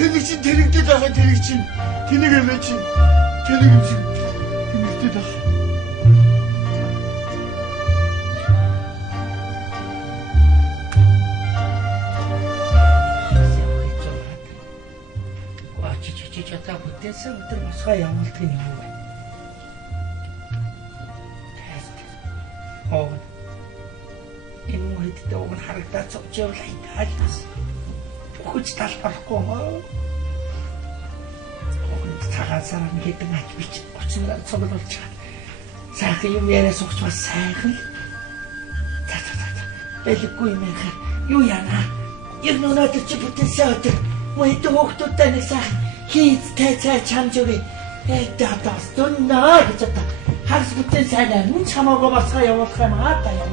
Тэнийг чинь тэрэгдээд байгаа тэрэг чинь. Тэнийг юм чинь. Тэнийг юм чинь. Тэрэгдээд байгаа. Чата бүтээсэн өдөр босгоо явуулдаг юм уу? Оо. Энэ үедээ уг нь харагдаад цогч явлаа таалаас. Хүч талбарахгүй маа. Огт цагаасаар нэг хэдэн ач бич 30 цогцолж чад. Сайхан юм яриа сууч бас сайхан. Элэхгүй юм яа. Юу яана? Яг өнөөдөр чи бүтээсэн өдөр мөйдөө хөхтөдтэй нэг сайхан хийц цай чамжури эдадас дуннаа гэж та харс бүтэн сайнаа мөн чамаагаа басгаа явуулах юм аа та юм.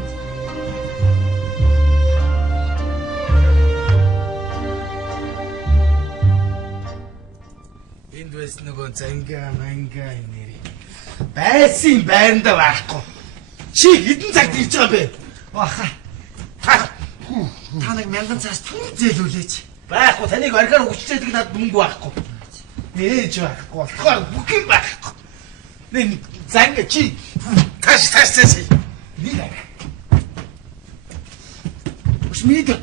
Энд байсан нөгөө занга манга юм нэрий. Байсан байранда байхгүй. Чи хэдэн цагт ирж байгаа бэ? Баха. Та нэг 1000 цаас түр зээлүүлээч. Байхгүй таныг орхиор хүчтэйдэг надад мөнгө байхгүй. Нээж байхгүй болохоор бүх юм байхгүй. Нэг занга чи таш. Нэг. Усмид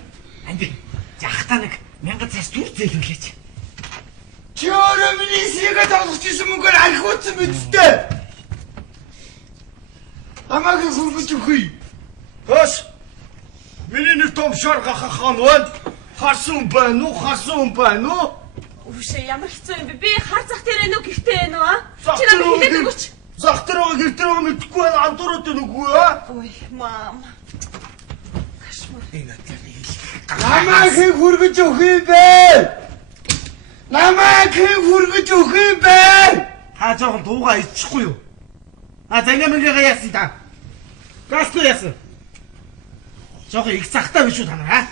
анди яхта нэг 1000 цаас түр зээлүүлээч. Чи өөрөө миний сэгээ тоглохжсэн мөнгөөр архиуцсан мэдтэй. Амаагийн хургаж өгье. Хош. Миний нэг том шар гахахан байна. Харсан байна уу? Өвшөө ямар хэцүү юм бэ? Би хар зах дээр энэ үү гэртээ байна уу? Чи надад хэлээд өгөөч. Зах дээр байгаа гэртээ байгаа мэдэхгүй байна. Антураад байна үгүй аа? Ой, мам. Кашмар. Энэ намайг хургаж өгье бэ. Та жоохон дуугаа иччихгүй юу? Занга мэнгээ яасан та? Гасгүй яасан? Жоохон их цагтаа биш үү та нар?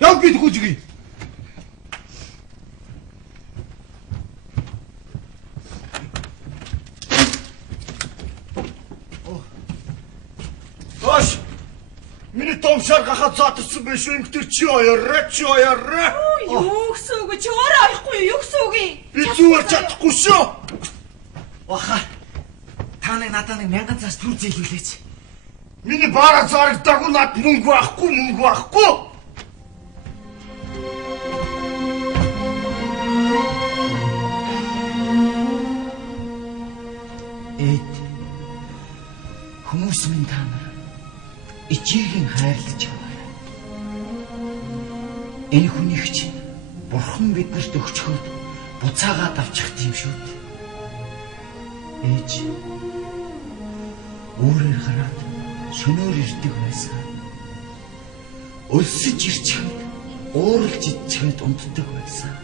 Яв би тгүүж өгье. Тош! Миний том шар гахаад заатсан биш үү? Ингэтэр чи оёроо. Юу гэсэн үг чи өөрөө ойлгохгүй юу гэсэн үг юм? Би зүгээр чадахгүй шүү. Баха. Та нэг надад нэг 1000 цаас түр зээлүүлээч. Миний баараа зарагдаагүй над мөнгө байхгүй. Хүмүүс минь та нар ичээгийн хайрлаж яваарай. Энэ хүнийг чинь Бурхан биднэрт өгчхөд буцаагаад авчих тийм шүү дээ. Ээж өөрөөр хараад шөнөөр ирдэг байсан. Өлсөж ирчихэд ууралж идчихэд унтдаг байсан.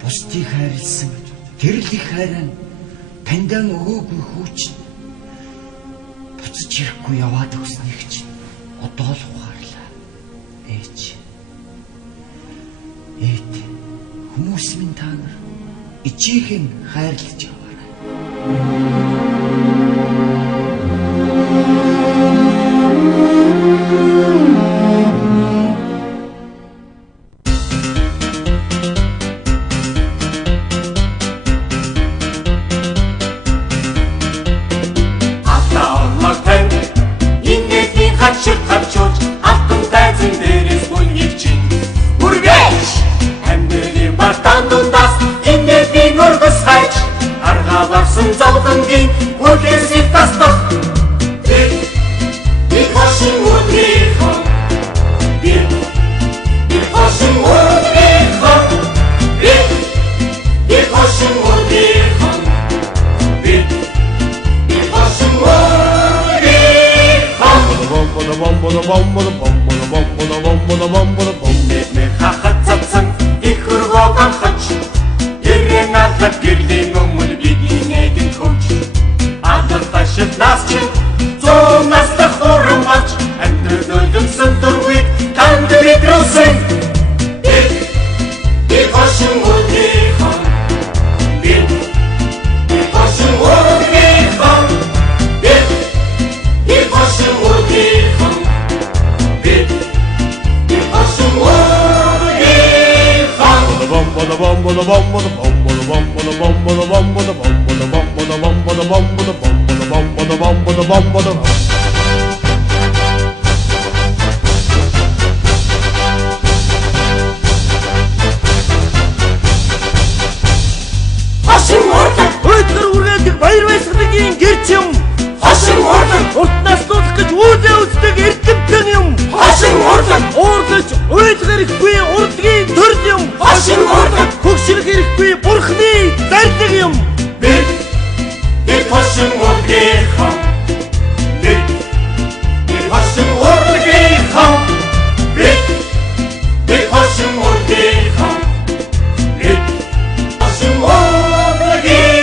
Бусдыг хайрлсан тэрл их хайраа таньдан өгөөгүй хүүч буцаж ирэхгүй яваад өгснийх чинь одоо л ухаарлаа. Ээж хүмүүс минь та нар ичээхэн хайрлаж яваарай. Гэрлийн өмнө бидний нэгэн төвч алдар Хошин урлаг өдөр үргэлж баяр баясгалын гэрч юм. Хошин урлаг урт наснуулах гэж үүдээ үздэг эрдэмтэн юм. Хошин урлаг уурлаж ойлгох хэрэггүй урдгийн төрөл юм. Хошин урлаг хөгшрөх хэрэггүй бурхны зарлиг юм. Бид хошин урлагийнхаа бид хошин урлагийнхаа бид хошин урлагийнхаа бид хошин урлагийнхаа